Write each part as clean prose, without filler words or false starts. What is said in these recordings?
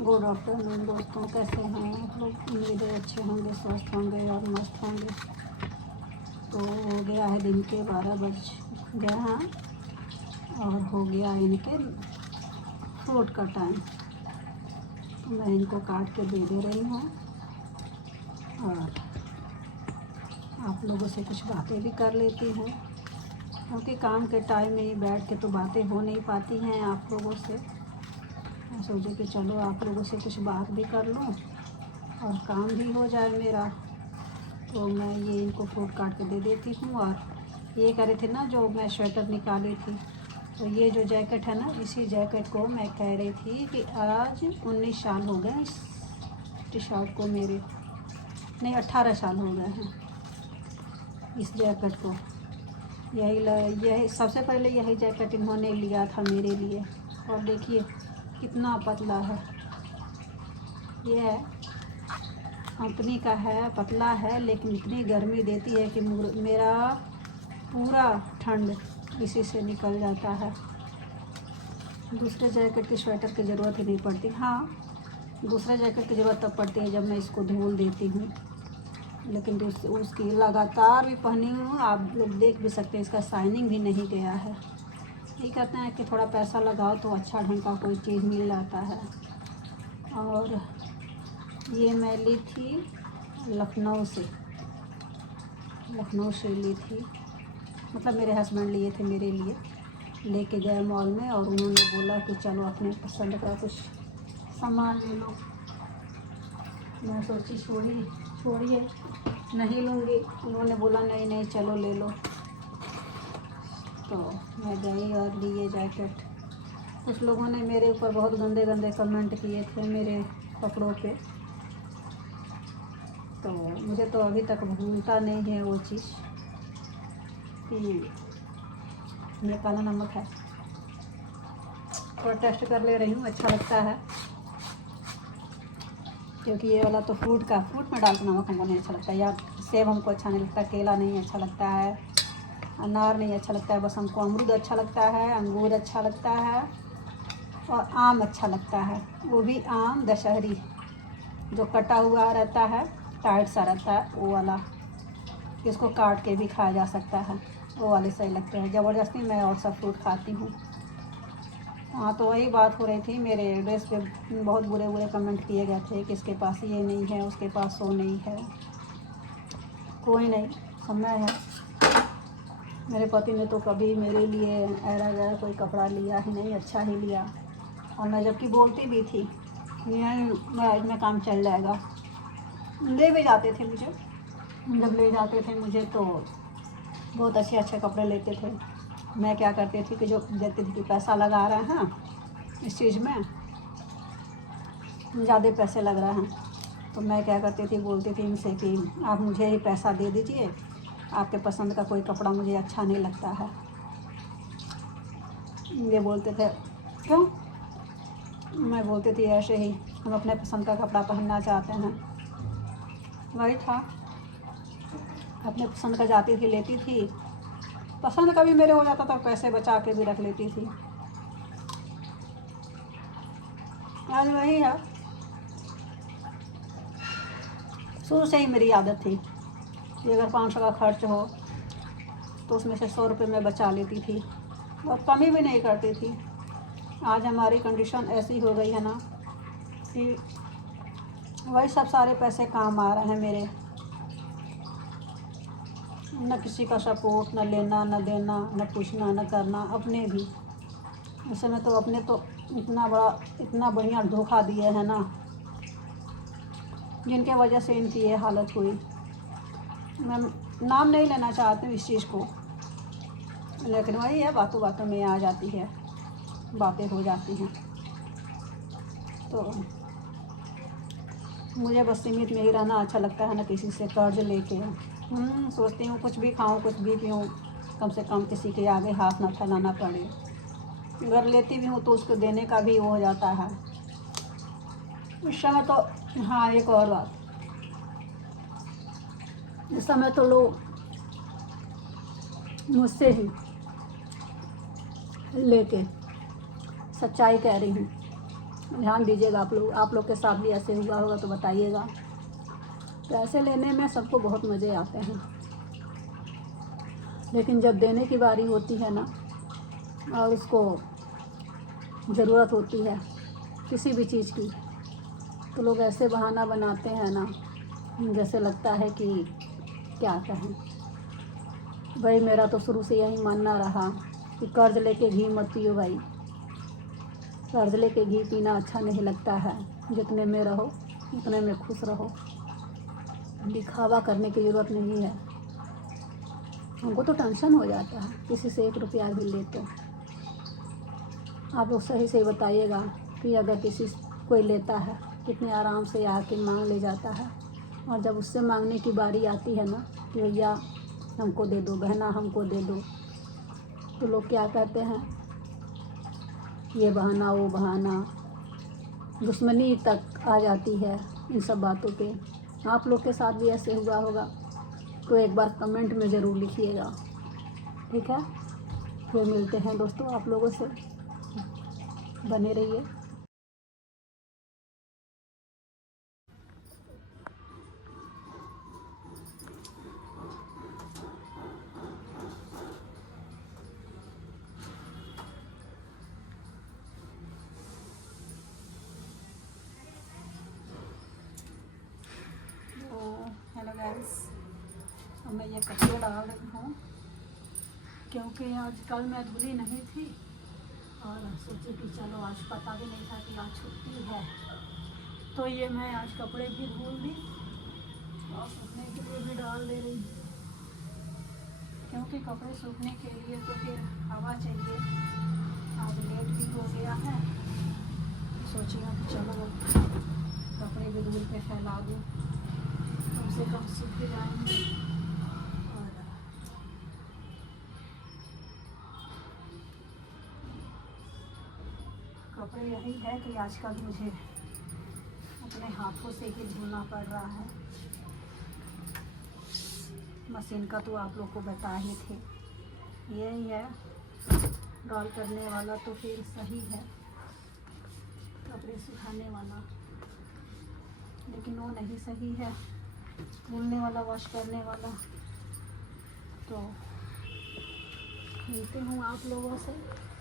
Good afternoon दोस्तों, कैसे हैं आप लोग? उम्मीद है अच्छे होंगे, स्वस्थ होंगे और मस्त होंगे। तो हो गया है दिन के 12 बज गए हैं और हो गया इनके फ्रूट का टाइम। तो मैं इनको काट के दे रही हूँ और आप लोगों से कुछ बातें भी कर लेती हूँ, क्योंकि काम के टाइम में ही बैठ के तो बातें हो नहीं पाती हैं आप लोगों से। मैं सोची कि चलो आप लोगों से कुछ बात भी कर लूँ और काम भी हो जाए मेरा। तो मैं ये इनको फ्रूट काट के दे देती हूँ। और ये कह रहे थे ना, जो मैं स्वेटर निकाली थी, तो ये जो जैकेट है ना, इसी जैकेट को मैं कह रही थी कि आज 19 साल हो गए इस टी शर्ट को मेरे, नहीं 18 साल हो गए हैं इस जैकेट को। यही सबसे पहले यही जैकेट इन्होंने लिया था मेरे लिए। और देखिए कितना पतला है, ये है कंपनी का है, पतला है, लेकिन इतनी गर्मी देती है कि मेरा पूरा ठंड इसी से निकल जाता है। दूसरे जैकेट की स्वेटर की ज़रूरत ही नहीं पड़ती। हाँ, दूसरे जैकेट की ज़रूरत तब पड़ती है जब मैं इसको धुल देती हूँ, लेकिन उसकी लगातार भी पहनी हूँ। आप लोग देख भी सकते हैं, इसका शाइनिंग भी नहीं गया है। यही कहते हैं कि थोड़ा पैसा लगाओ तो अच्छा ढंग का कोई चीज़ मिल जाता है। और ये मैं ली थी लखनऊ से ली थी, मतलब मेरे हस्बैंड लिए थे मेरे लिए, लेके गए मॉल में और उन्होंने बोला कि चलो अपने पसंद का कुछ सामान ले लो। मैं सोची छोड़िए नहीं लूँगी। उन्होंने बोला नहीं चलो ले लो। तो मैं गई और ली ये जैकेट। कुछ लोगों ने मेरे ऊपर बहुत गंदे गंदे कमेंट किए थे मेरे कपड़ों पे, तो मुझे तो अभी तक भूलता नहीं है वो चीज़ कि ये काला नमक है। और टेस्ट कर ले रही हूँ, अच्छा लगता है, क्योंकि ये वाला तो फ्रूट में डाल के नमक हमको नहीं अच्छा लगता। या सेब हमको अच्छा नहीं लगता, केला नहीं अच्छा लगता है, अनार नहीं अच्छा लगता है। बस हमको अमरूद अच्छा लगता है, अंगूर अच्छा लगता है और आम अच्छा लगता है। वो भी आम दशहरी, जो कटा हुआ रहता है, टाइट सा रहता है, वो वाला, इसको काट के भी खाया जा सकता है, वो वाले सही लगते हैं। ज़बरदस्ती मैं और सब फ्रूट खाती हूँ। हाँ, तो वही बात हो रही थी। मेरे एड्रेस पे बहुत बुरे कमेंट किए गए थे कि इसके पास ये नहीं है, उसके पास वो नहीं है। कोई नहीं, समय है। मेरे पति ने तो कभी मेरे लिए ऐरा गैरा कोई कपड़ा लिया ही नहीं, अच्छा ही लिया। और मैं जबकि बोलती भी थी मैरिज में काम चल जाएगा, ले भी जाते थे मुझे। जब ले जाते थे मुझे तो बहुत अच्छे कपड़े लेते थे। मैं क्या करती थी कि जो देखती थी कि पैसा लगा रहे हैं इस चीज़ में, ज़्यादा पैसे लग रहे हैं, तो मैं क्या करती थी, बोलती थी इनसे कि आप मुझे ही पैसा दे दीजिए, आपके पसंद का कोई कपड़ा मुझे अच्छा नहीं लगता है। ये बोलते थे क्यों? मैं बोलती थी ऐसे ही, हम अपने पसंद का कपड़ा पहनना चाहते हैं। वही था, अपने पसंद का जाती थी, लेती थी। पसंद कभी मेरे हो जाता था, पैसे बचा के भी रख लेती थी। आज वही है, शुरू से ही मेरी आदत थी कि अगर 500 का खर्च हो तो उसमें से 100 रुपये मैं बचा लेती थी और कमी भी नहीं करती थी। आज हमारी कंडीशन ऐसी हो गई है ना कि वही सब सारे पैसे काम आ रहे हैं मेरे, न किसी का सपोर्ट, न लेना न देना, न पूछना न करना। अपने भी उस समय तो अपने तो इतना बढ़िया धोखा दिए हैं ना, जिनके वजह से इनकी ये हालत हुई। मैं नाम नहीं लेना चाहती हूँ इस चीज़ को, लेकिन वही है, बातों बातों में आ जाती है, बातें हो जाती हैं। तो मुझे बस सीमित में ही रहना अच्छा लगता है, ना किसी से कर्ज लेके। सोचती हूँ कुछ भी खाऊँ, कुछ भी पीऊँ, कम से कम किसी के आगे हाथ ना फैलाना पड़े। अगर लेती भी हूँ तो उसको देने का भी वो हो जाता है इस समय तो। हाँ, एक और बात, इस समय तो लोग मुझसे ही लेके, सच्चाई कह रही हूँ, ध्यान दीजिएगा आप लोग के साथ भी ऐसे हुआ होगा तो बताइएगा। पैसे लेने में सबको बहुत मज़े आते हैं, लेकिन जब देने की बारी होती है ना और उसको ज़रूरत होती है किसी भी चीज़ की, तो लोग ऐसे बहाना बनाते हैं ना, जैसे लगता है कि क्या कहें। भाई मेरा तो शुरू से यही मानना रहा कि कर्ज लेके घी मत पियो भाई। कर्ज लेके घी पीना अच्छा नहीं लगता है। जितने में रहो उतने में खुश रहो, दिखावा करने की ज़रूरत नहीं है। हमको तो टेंशन हो जाता है किसी से 1 रुपया भी ले तो। आप लोग सही से बताइएगा कि अगर किसी कोई लेता है कितने आराम से आके मांग ले जाता है, और जब उससे मांगने की बारी आती है ना कि भैया हमको दे दो, बहना हमको दे दो, तो लोग क्या कहते हैं, ये बहाना वो बहाना, दुश्मनी तक आ जाती है इन सब बातों पे। आप लोग के साथ भी ऐसे हुआ होगा तो एक बार कमेंट में ज़रूर लिखिएगा, ठीक है। फिर मिलते हैं दोस्तों आप लोगों से, बने रहिए। हेलो गाइस, अब मैं ये कपड़े डाल रही हूँ क्योंकि आज कल मैं धुली नहीं थी और सोचे कि चलो आज पता भी नहीं था कि आज छुट्टी है, तो ये मैं आज कपड़े भी धुल दी और सूखने के लिए भी डाल दे रही हूँ, क्योंकि कपड़े सूखने के लिए तो फिर हवा चाहिए। आज लेट भी हो गया है, सोचिए कि चलो कपड़े भी धूल पे फैला दूँ, कम से कम सूख भी जाएंगे। और कपड़े यही है कि आजकल मुझे अपने हाथों से ही धुलना पड़ रहा है। मशीन का तो आप लोग को बता ही थे, यही है रोल करने वाला तो फिर सही है, कपड़े सुखाने वाला, लेकिन वो नहीं सही है, धुलने वाला, वॉश करने वाला। तो मिलती हूँ आप लोगों से,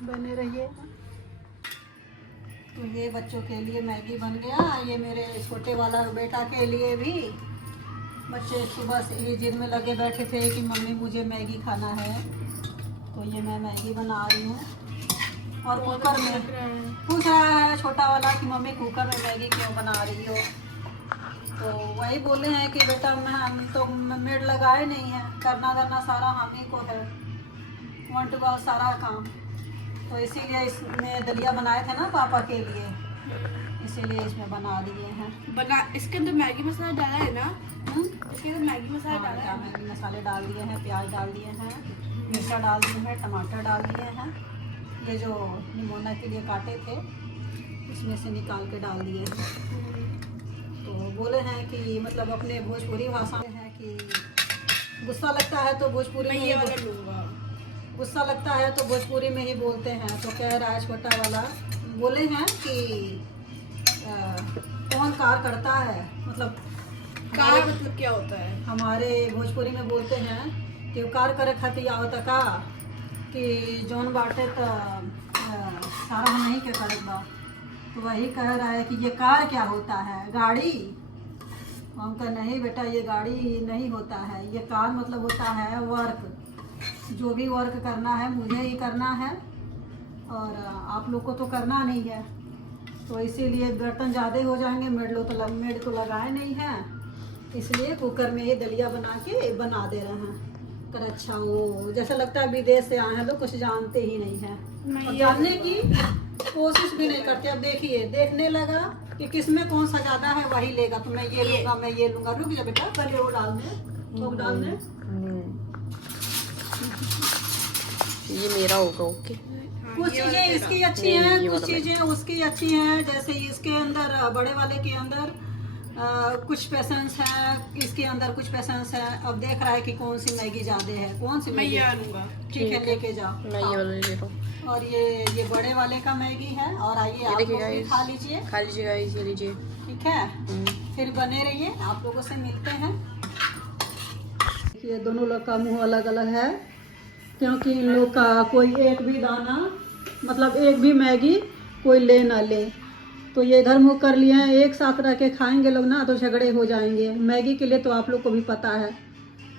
बने रहिए। तो ये बच्चों के लिए मैगी बन गया, ये मेरे छोटे वाला बेटा के लिए भी। बच्चे सुबह से ही जिद में लगे बैठे थे कि मम्मी मुझे मैगी खाना है, तो ये मैं मैगी बना रही हूँ। और कुकर में पूछ रहा है छोटा वाला कि मम्मी कुकर में मैगी क्यों बना रही हो, तो वही बोले हैं कि बेटा हम तो मेड लगाए नहीं है, करना धरना सारा हम ही को है, 1 to 1 सारा काम, तो इसीलिए इसमें दलिया बनाए थे ना पापा के लिए, इसीलिए इसमें बना दिए हैं। इसके अंदर मैगी मसाला डाला है ना? इसके अंदर मैगी मसाला डाला है, मैगी मसाले डाल दिए हैं, प्याज डाल दिए हैं, मिर्चा डाल दिए हैं, टमाटर डाल दिए हैं, ये जो निमोना के लिए काटे थे उसमें से निकाल के डाल दिए हैं। तो बोले हैं कि मतलब अपने भोजपुरी भाषा में है कि गुस्सा लगता है तो भोजपुरी में ही लूँगा, गुस्सा लगता है तो भोजपुरी में ही बोलते हैं। तो कह रहा है छोटा वाला, बोले हैं कि कौन कार करता है, मतलब कार मतलब क्या होता है? हमारे भोजपुरी में बोलते हैं कि कार करे खातिर आवता का कि जौन बाटे तो सारा हम नहीं के करत बा, तो वही कह रहा है कि ये कार क्या होता है, गाड़ी। हम कहा नहीं बेटा ये गाड़ी नहीं होता है, ये कार मतलब होता है वर्क, जो भी वर्क करना है मुझे ही करना है और आप लोग को तो करना नहीं है, तो इसीलिए बर्तन ज़्यादा हो जाएंगे, मेड तो लगाए नहीं हैं, इसलिए कुकर में ही दलिया बना दे रहे हैं। कर अच्छा वो जैसा लगता है विदेश से आए हैं लोग, कुछ जानते ही नहीं है और जानने की कोशिश भी नहीं करते। अब देखिए देखने लगा कि किसमें कौन सा ज़्यादा है वही लेगा, तो मैं ये लूँगा, मैं ये लूँगा। रुक जा बेटा, पहले वो डाल दे, ये मेरा होगा। ओके, कुछ चीज़ें इसकी अच्छी हैं, कुछ चीज़ें उसकी अच्छी हैं। जैसे इसके अंदर बड़े वाले के अंदर कुछ पेशेंस है इसके अंदर, कुछ पेशेंस है। अब देख रहा है कि कौन सी मैगी ज़्यादा है, कौन सी मैं मैगी। ये आनूंगा। ठीक है, लेके जाओ। मैं ये वाला ले रहा हूँ। और ये बड़े वाले का मैगी है। और आइए आप देखिए लोग भी गाइस, खा लीजिए। खा लीजिए गाइस, ये लीजिए। ठीक है, फिर बने रहिए, आप लोगों से मिलते हैं। ये दोनों लोग का मुंह अलग अलग है, क्योंकि इन लोग का कोई एक भी दाना, मतलब एक भी मैगी कोई ले ना ले। तो ये इधर मुँह कर लिए हैं, एक साथ रह के खाएंगे लोग ना तो झगड़े हो जाएंगे। मैगी के लिए तो आप लोग को भी पता है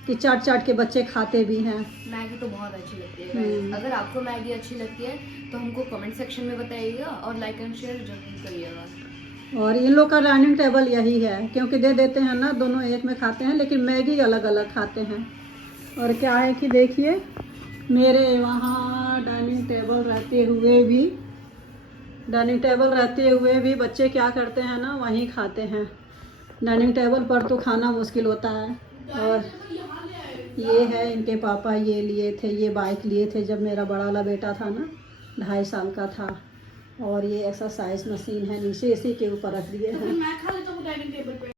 कि चाट चाट के बच्चे खाते भी हैं। मैगी तो बहुत अच्छी लगती है guys। अगर आपको मैगी अच्छी लगती है तो हमको कमेंट सेक्शन में बताइएगा और लाइक एंड शेयर जरूर करिएगा। और इन लोग का डाइनिंग टेबल यही है, क्योंकि दे देते हैं ना, दोनों एक में खाते हैं, लेकिन मैगी अलग अलग खाते हैं। और क्या है कि देखिए, मेरे वहाँ डाइनिंग टेबल रहते हुए भी बच्चे क्या करते हैं ना, वहीं खाते हैं। डाइनिंग टेबल पर तो खाना मुश्किल होता है। और ये है इनके पापा, ये लिए थे, ये बाइक लिए थे जब मेरा बड़ा वाला बेटा था ना, 2.5 साल का था। और ये एक्सरसाइज मशीन है नीचे, इसी के ऊपर रख दिए हैं। मैं खा लेता हूँ डाइनिंग टेबल पे।